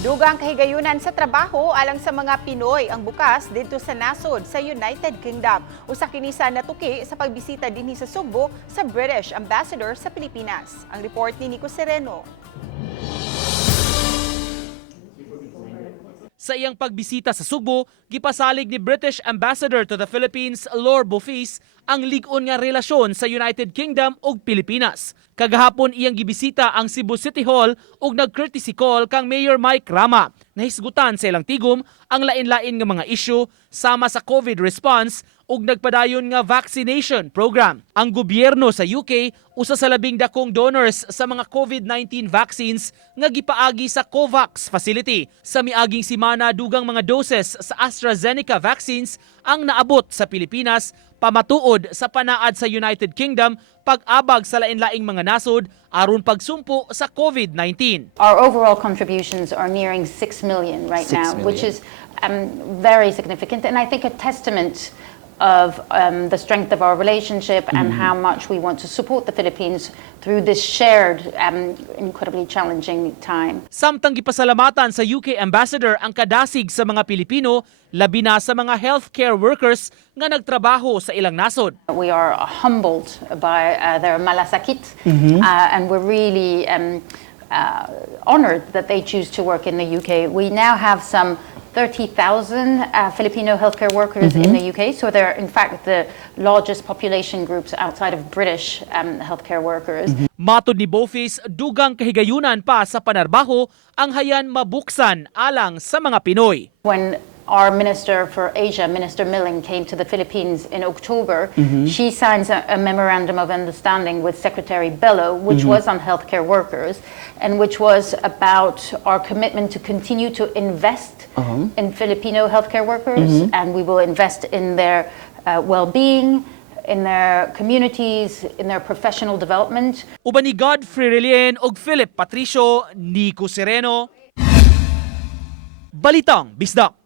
Dugang kahigayunan sa trabaho alang sa mga Pinoy ang bukas dito sa nasod sa United Kingdom. Usa kini sa natuki sa pagbisita dinhi sa Subo sa British Ambassador sa Pilipinas. Ang report ni Nico Sereno. Sa iyang pagbisita sa Subo, gipasalig ni British Ambassador to the Philippines, Lord Bofis, ang lig-on nga relasyon sa United Kingdom ug Pilipinas. Kagahapon iyang gibisita ang Cebu City Hall ug nag-courtesy call kang Mayor Mike Rama. Nahisgutan sa ilang tigom ang lain-lain nga mga issue sama sa COVID response ug nagpadayon nga vaccination program. Ang gobyerno sa UK usa sa labing dakong donors sa mga COVID-19 vaccines nga gipaagi sa COVAX facility. Sa miaging simana dugang mga doses sa AstraZeneca vaccines ang naabot sa Pilipinas pamatuod sa panaad sa United Kingdom pag-abag sa lain-laing mga nasod aron pagsumpo sa COVID-19. Our overall contributions are nearing 6 million right now, which is very significant, and I think a testament of the strength of our relationship and how much we want to support the Philippines through this shared, incredibly challenging time. Samtang gipasalamatan sa UK Ambassador ang kadasig sa mga Pilipino, labi na sa mga healthcare workers nga nagtrabaho sa ilang nasod. We are humbled by their malasakit, and we're really honored that they choose to work in the UK. We now have some 30,000 Filipino healthcare workers in the UK, so they're in fact the largest population groups outside of British healthcare workers. Matod ni Bofis, dugang kahigayunan pa sa panarbaho ang hayan mabuksan alang sa mga Pinoy. When our Minister for Asia, Minister Milling, came to the Philippines in October, she signs a memorandum of understanding with Secretary Bello, which was on healthcare workers, and which was about our commitment to continue to invest in Filipino healthcare workers, and we will invest in their well-being, in their communities, in their professional development. Uban ni Godfrey Relien og Philip Patricio, Nico Sereno, Balitang Bisdak.